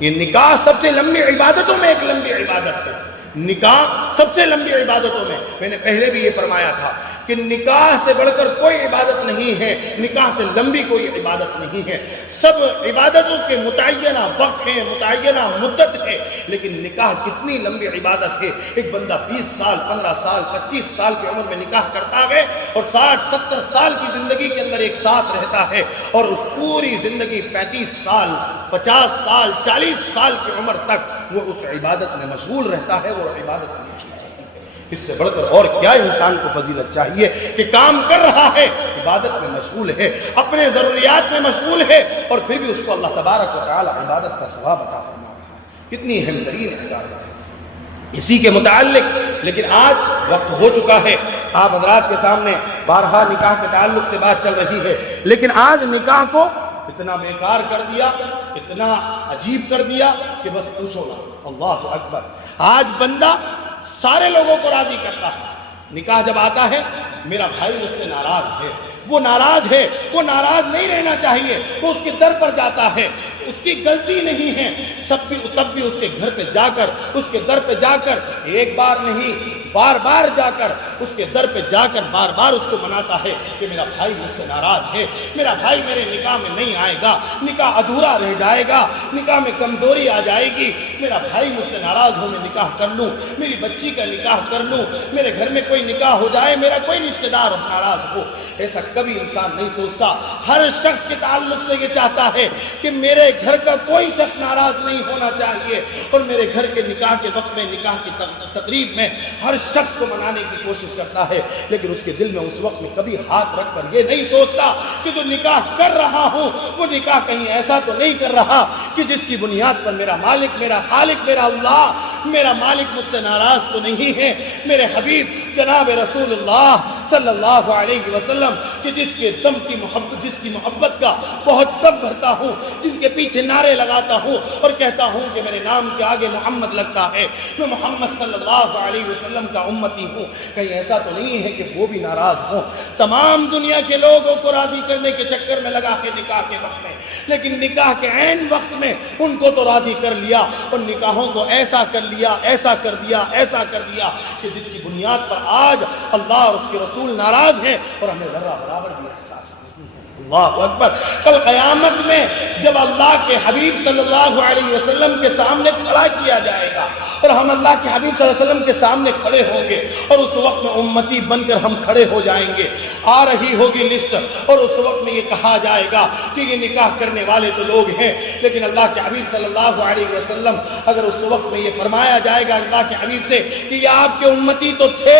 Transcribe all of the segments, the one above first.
یہ نکاح سب سے لمبی عبادتوں میں ایک لمبی عبادت ہے. نکاح سب سے لمبی عبادتوں میں نے پہلے بھی یہ فرمایا تھا کہ نکاح سے بڑھ کر کوئی عبادت نہیں ہے، نکاح سے لمبی کوئی عبادت نہیں ہے. سب عبادتوں کے متعینہ وقت ہے، متعینہ مدت ہے، لیکن نکاح کتنی لمبی عبادت ہے. ایک بندہ 20 سال 15 سال 25 سال کی عمر میں نکاح کرتا ہے اور 60 70 سال کی زندگی کے اندر ایک ساتھ رہتا ہے، اور اس پوری زندگی 35 سال 50 سال 40 سال کی عمر تک وہ اس عبادت میں مشغول رہتا ہے. وہ عبادت نہیں کی جاتی ہے. اس سے بڑھ کر اور کیا انسان کو فضیلت چاہیے کہ کام کر رہا ہے، عبادت میں مشغول ہے، اپنے ضروریات میں مشغول ہے، اور پھر بھی اس کو اللہ تبارک و تعالی عبادت کا ثواب عطا فرما رہا ہے. کتنی اہم ترین عبادت ہے اسی کے متعلق. لیکن آج وقت ہو چکا ہے، آپ حضرات کے سامنے بارہا نکاح کے تعلق سے بات چل رہی ہے، لیکن آج نکاح کو اتنا بیکار کر دیا، اتنا عجیب کر دیا کہ بس پوچھو نہ. اللہ اکبر. آج بندہ سارے لوگوں کو راضی کرتا ہے. نکاح جب آتا ہے، میرا بھائی مجھ سے ناراض ہے، وہ ناراض ہے، وہ ناراض نہیں رہنا چاہیے، وہ اس کے در پر جاتا ہے، اس کی غلطی نہیں ہے، تب بھی اس کے گھر پہ جا کر، اس کے در پہ جا کر، ایک بار نہیں بار بار جا کر اس کے در پہ جا کر بار بار اس کو مناتا ہے کہ میرا بھائی مجھ سے ناراض ہے، میرا بھائی میرے نکاح میں نہیں آئے گا، نکاح ادھورا رہ جائے گا، نکاح میں کمزوری آ جائے گی، میرا بھائی مجھ سے ناراض ہو، میں نکاح کر لوں، میری بچی کا نکاح کر لوں، میرے گھر میں کوئی نکاح ہو جائے، میرا کوئی رشتہ دار ناراض ہو. ایسا کبھی انسان نہیں سوچتا. ہر شخص کے تعلق سے یہ چاہتا ہے کہ میرے گھر کا کوئی شخص ناراض نہیں ہونا چاہیے، اور میرے گھر کے نکاح کے وقت میں، نکاح کی تقریب میں ہر شخص کو منانے کی کوشش کرتا ہے. لیکن اس کے دل میں اس وقت میں کبھی ہاتھ رکھ کر یہ نہیں سوچتا کہ جو نکاح کر رہا ہوں وہ نکاح کہیں ایسا تو نہیں کر رہا کہ جس کی بنیاد پر میرا مالک، میرا خالق، میرا اللہ، میرا مالک مجھ سے ناراض تو نہیں ہے. میرے حبیب جناب رسول اللہ صلی اللہ علیہ وسلم کہ جس کے دم کی محبت، جس کی محبت کا بہت دم بھرتا ہوں، جن کے پیچھے نعرے لگاتا ہوں اور کہتا ہوں کہ میرے نام کے آگے محمد لگتا ہے، میں محمد صلی اللہ علیہ وسلم کا امتی ہوں. کہیں ایسا تو نہیں ہے کہ وہ بھی ناراض ہوں. تمام دنیا کے لوگوں کو راضی کرنے کے چکر میں لگا کے نکاح کے وقت میں، لیکن نکاح کے عین وقت میں ان کو تو راضی کر لیا، اور نکاحوں کو ایسا کر لیا، ایسا کر دیا، ایسا کر دیا کہ جس کی بنیاد پر آج اللہ اور اس کے رسول ناراض ہیں اور ہمیں ذرہ برابر بھی احساس نہیں ہے. اللہ اکبر. کل قیامت میں جب اللہ کے حبیب صلی اللہ علیہ وسلم کے سامنے کھڑا کیا جائے گا اور ہم اللہ کے حبیب صلی اللہ علیہ وسلم کے سامنے کھڑے ہوں گے، اور اس وقت میں امتی بن کر ہم کھڑے ہو جائیں گے، آ رہی ہوگی لسٹ، اور اس وقت میں یہ کہا جائے گا کہ یہ نکاح کرنے والے تو لوگ ہیں، لیکن اللہ کے حبیب صلی اللہ علیہ وسلم اگر اس وقت میں یہ فرمایا جائے گا اللہ کے حبیب سے کہ یہ آپ کے امتی تو تھے،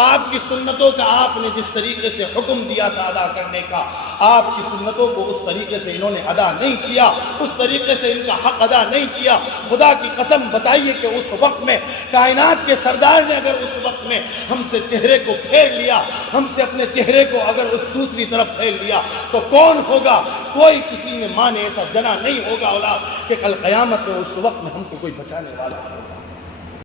آپ کی سنتوں کا آپ نے جس طریقے سے حکم دیا تھا ادا کرنے کا، آپ کی سنتوں کو اس طریقے سے انہوں نے ادا نہیں کیا، اس طریقے سے ان کا حق ادا نہیں کیا. خدا کی قسم بتائیے کہ اس وقت میں کائنات کے سردار نے اگر اس وقت میں ہم سے چہرے کو پھیر لیا، ہم سے اپنے چہرے کو اگر اس دوسری طرف پھیر لیا تو کون ہوگا؟ کوئی کسی میں ماں نے ایسا جنا نہیں ہوگا اولاد کہ کل قیامت میں اس وقت میں ہم کو کوئی بچانے والا ہوگا.